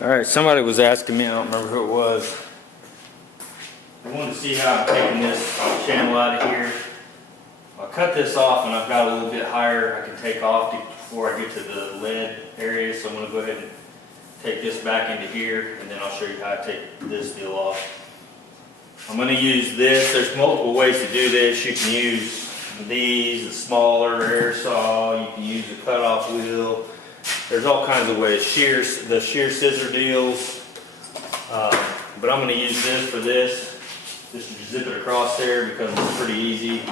Alright, somebody was asking me, I don't remember who it was. I wanted to see how I'm taking this channel out of here. I'll cut this off and I've got a little bit higher I can take off before I get to the lead area. So I'm going to go ahead and take this back into here and then I'll show you how I take this deal off. I'm going to use this. There's multiple ways to do this. You can use these, the smaller air saw. You can use the cutoff wheel. There's all kinds of ways. The shear scissor deals. But I'm going to use this for this. Just zip it across there because it's pretty easy.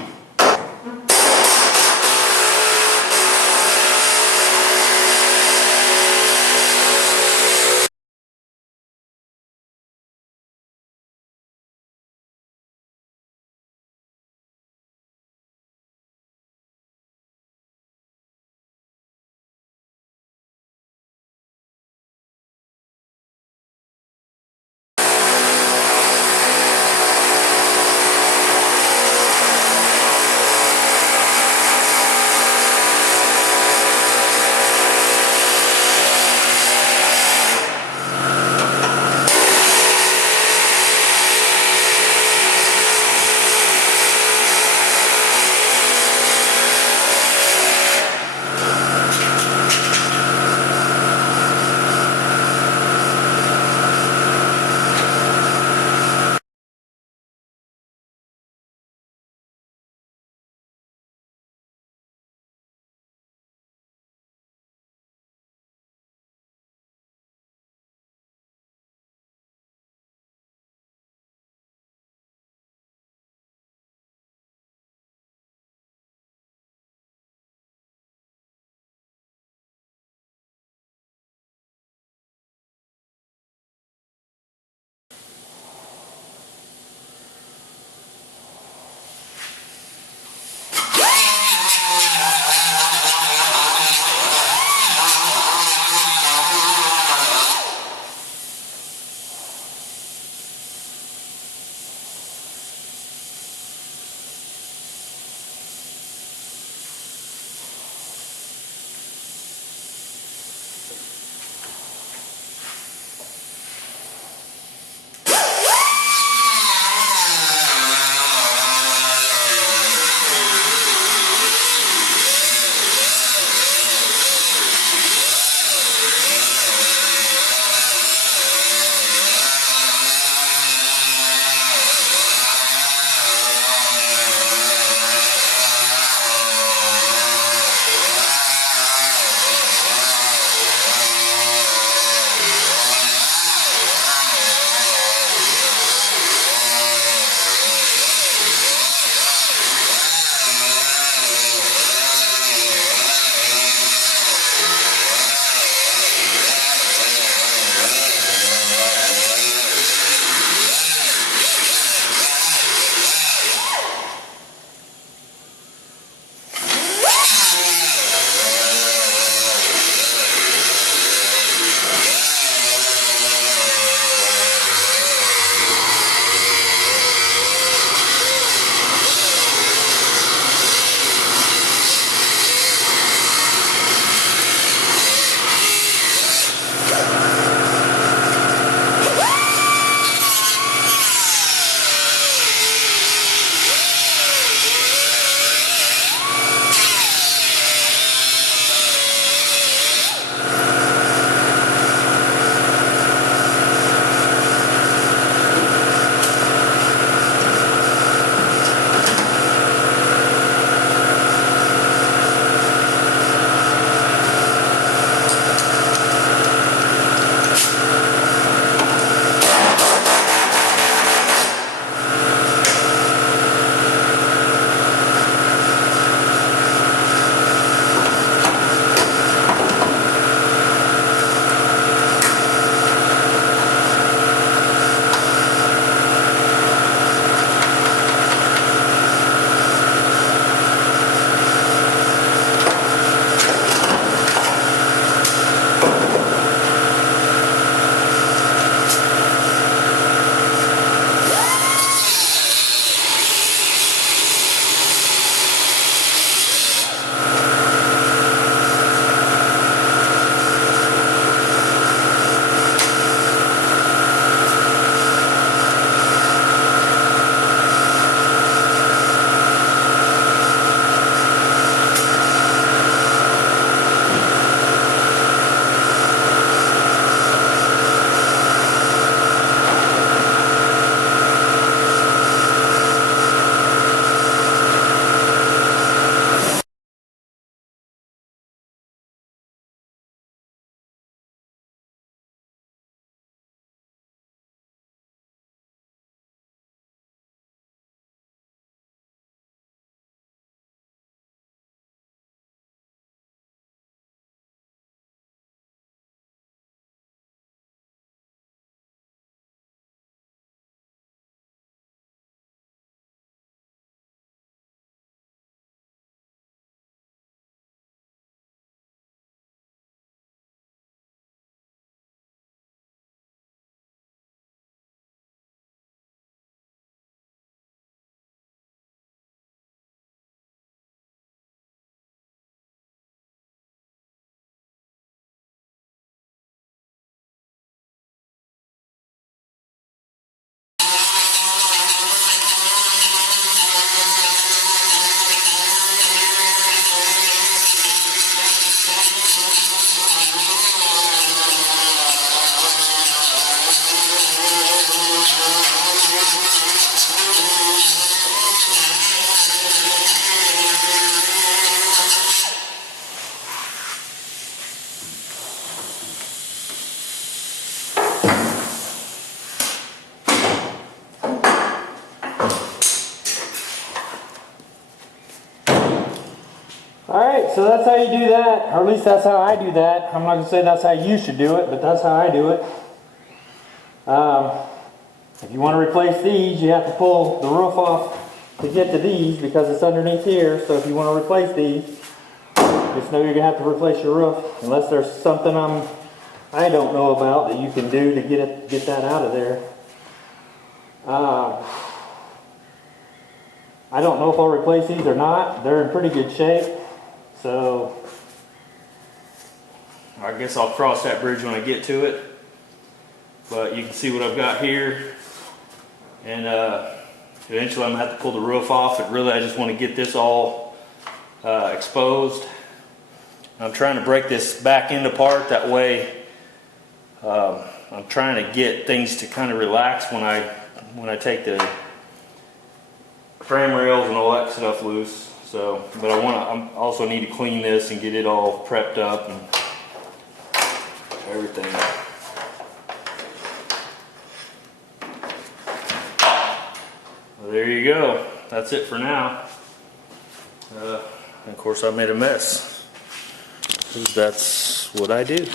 so that's how you do that, or at least that's how I do that. I'm not gonna say that's how you should do it, but that's how I do it. If you want to replace these, you have to pull the roof off to get to these because it's underneath here. So if you want to replace these, just know you're gonna have to replace your roof unless there's something I don't know about that you can do to get that out of there. I don't know if I'll replace these or not. They're in pretty good shape, so I guess I'll cross that bridge when I get to it. But you can see what I've got here, and eventually I'm gonna have to pull the roof off. But really, I just want to get this all exposed. I'm trying to break this back end apart. That way, I'm trying to get things to kind of relax when I take the frame rails and all that stuff loose. So, but I also need to clean this and get it all prepped up and everything. Well, there you go. That's it for now. And of course, I made a mess. That's what I do.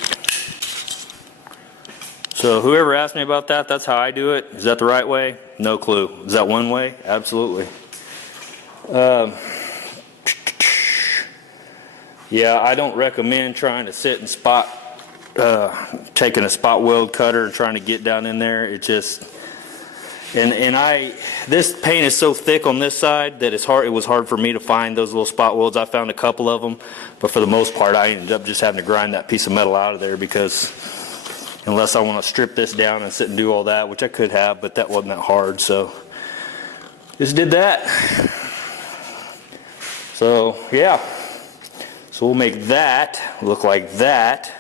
So whoever asked me about that, that's how I do it. Is that the right way? No clue. Is that one way? Absolutely. Yeah, I don't recommend trying to sit and taking a spot weld cutter and trying to get down in there. It just, this paint is so thick on this side that it was hard for me to find those little spot welds. I found a couple of them, but for the most part, I ended up just having to grind that piece of metal out of there because unless I want to strip this down and sit and do all that, which I could have, but that wasn't that hard, so just did that. So yeah, so we'll make that look like that,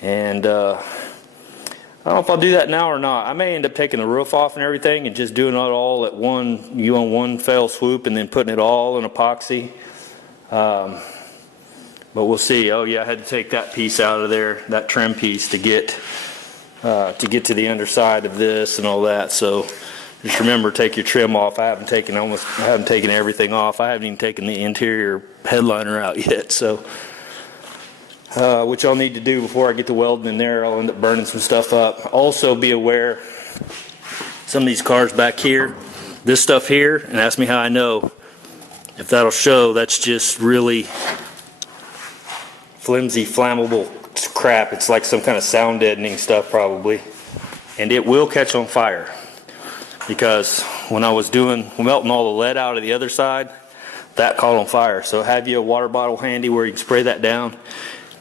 and I don't know if I'll do that now or not. I may end up taking the roof off and everything and just doing it all at one fell swoop and then putting it all in epoxy. But we'll see. Oh yeah, I had to take that piece out of there, that trim piece, to get to the underside of this and all that. So just remember, take your trim off. I haven't taken everything off. I haven't even taken the interior headliner out yet. So, which I'll need to do before I get to welding in there. I'll end up burning some stuff up. Also, be aware, some of these cars back here, this stuff here, and ask me how I know. If that'll show, that's just really flimsy, flammable crap. It's like some kind of sound deadening stuff probably, and it will catch on fire. Because when I was melting all the lead out of the other side, that caught on fire. So have you a water bottle handy where you can spray that down.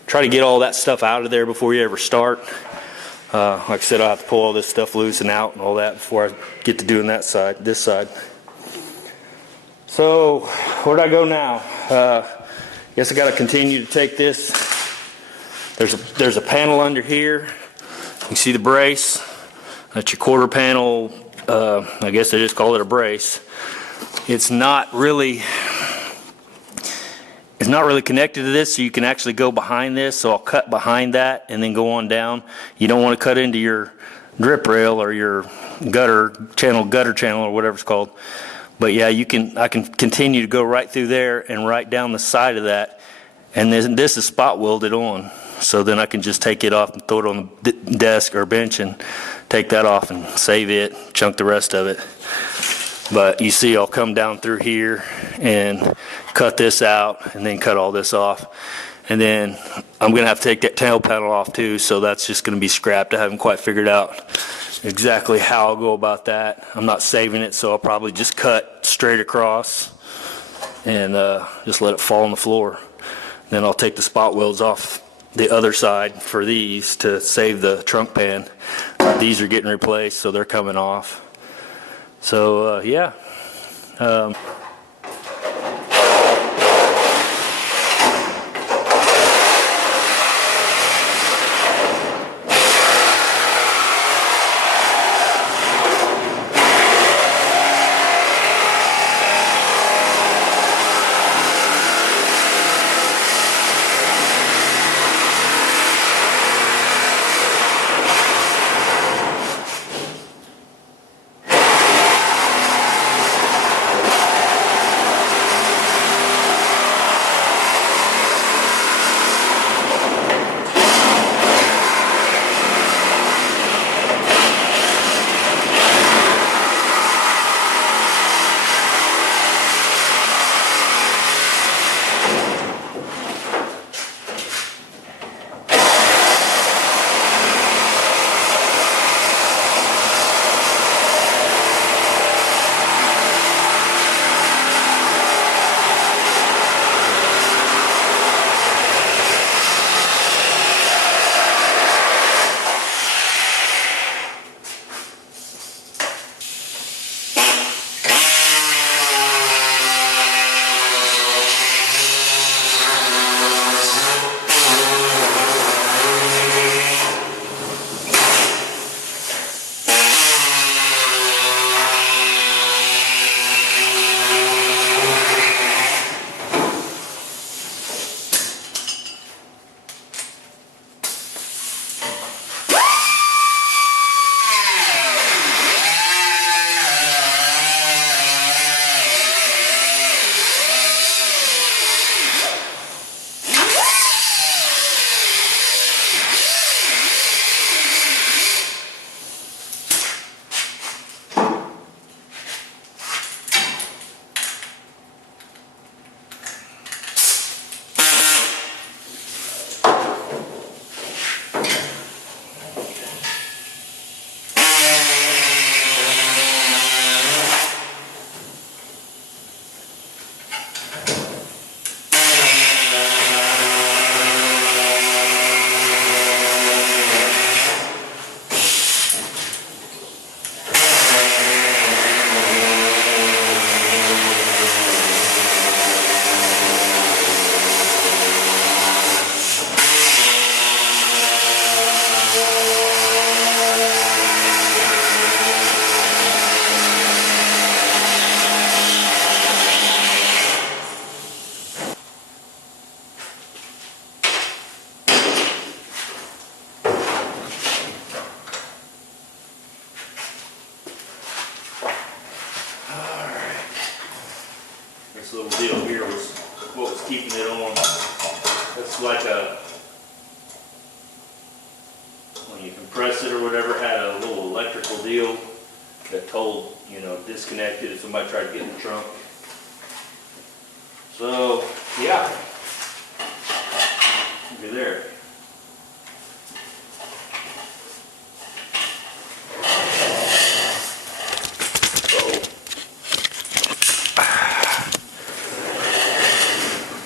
Try to get all that stuff out of there before you ever start. Like I said, I'll have to pull all this stuff loose and out and all that before I get to doing this side. So where'd I go now? Guess I got to continue to take this. There's a panel under here. You can see the brace. That's your quarter panel. I guess they just call it a brace. It's not really connected to this, so you can actually go behind this. So I'll cut behind that and then go on down. You don't want to cut into your drip rail or your gutter channel or whatever it's called. But yeah, I can continue to go right through there and right down the side of that, and then this is spot welded on. So then I can just take it off and throw it on the desk or bench and take that off and save it, chunk the rest of it. But you see, I'll come down through here and cut this out and then cut all this off. And then I'm going to have to take that tail panel off too, so that's just going to be scrapped. I haven't quite figured out exactly how I'll go about that. I'm not saving it, so I'll probably just cut straight across and just let it fall on the floor. Then I'll take the spot welds off the other side for these to save the trunk pan. These are getting replaced, so they're coming off. So yeah. keeping it on. It's like when you compress it or whatever, had a little electrical deal that told, disconnected if somebody tried to get in the trunk. So, yeah. Look at there.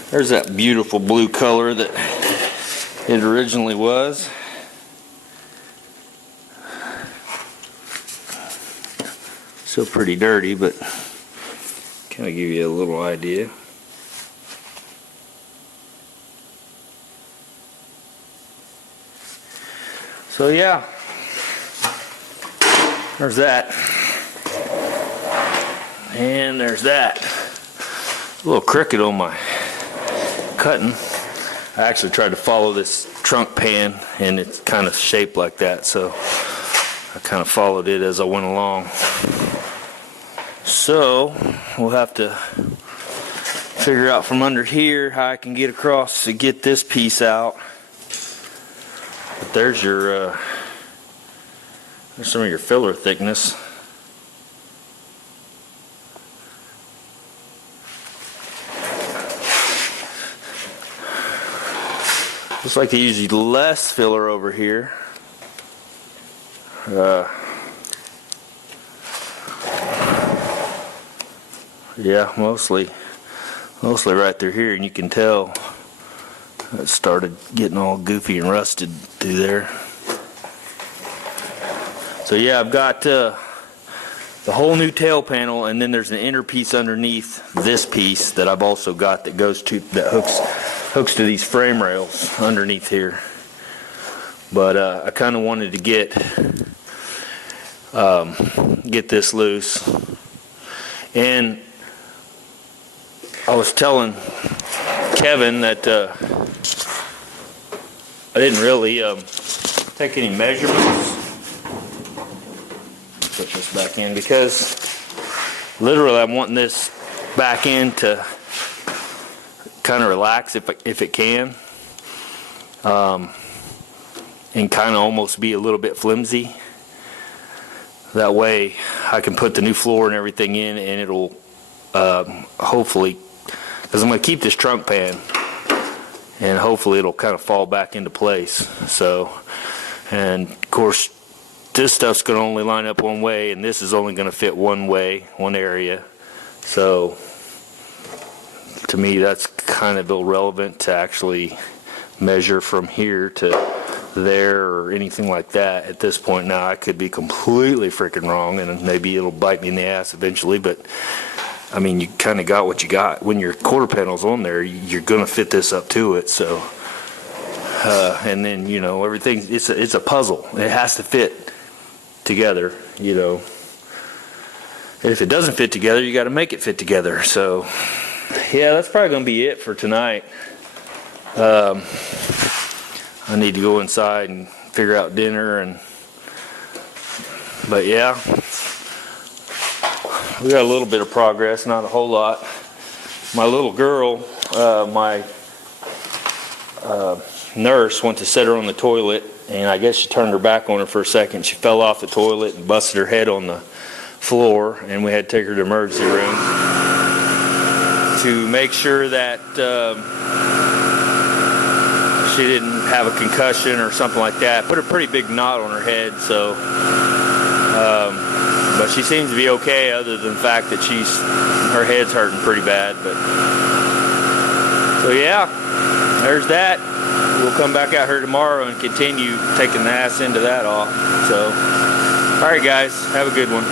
There's that beautiful blue color that it originally was. Still pretty dirty, but kind of give you a little idea. So yeah, there's that. And there's that. A little crooked on my cutting. I actually tried to follow this trunk pan and it's kind of shaped like that, so I kind of followed it as I went along. So we'll have to figure out from under here how I can get across to get this piece out. But there's your there's some of your filler thickness. Looks like they use less filler over here. Yeah, mostly right through here, and you can tell it started getting all goofy and rusted through there. So yeah, I've got the whole new tail panel, and then there's an inner piece underneath this piece that I've also got that hooks to these frame rails underneath here. But I kind of wanted to get this loose, and I was telling Kevin that I didn't really take any measurements. Put this back in because literally I'm wanting this back in to kind of relax if it can, and kind of almost be a little bit flimsy. That way I can put the new floor and everything in, and it'll hopefully, because I'm going to keep this trunk pan, and hopefully it'll kind of fall back into place. So, and of course this stuff's going to only line up one way, and this is only going to fit one way, one area. So to me that's kind of irrelevant to actually measure from here to there or anything like that at this point. Now I could be completely freaking wrong, and maybe it'll bite me in the ass eventually, but I mean, you kind of got what you got. When your quarter panel's on there, you're going to fit this up to it. So and then everything, it's a puzzle. It has to fit together, and if it doesn't fit together, you got to make it fit together. So yeah, that's probably going to be it for tonight. I need to go inside and figure out dinner, but yeah, we got a little bit of progress, not a whole lot. My little girl, my nurse went to set her on the toilet, and I guess she turned her back on her for a second. She fell off the toilet and busted her head on the floor, and we had to take her to the emergency room to make sure that she didn't have a concussion or something like that. Put a pretty big knot on her head, so but she seems to be okay, other than the fact that her head's hurting pretty bad. But so yeah, there's that. We'll come back out here tomorrow and continue taking the ass into that off. So, all right, guys, have a good one.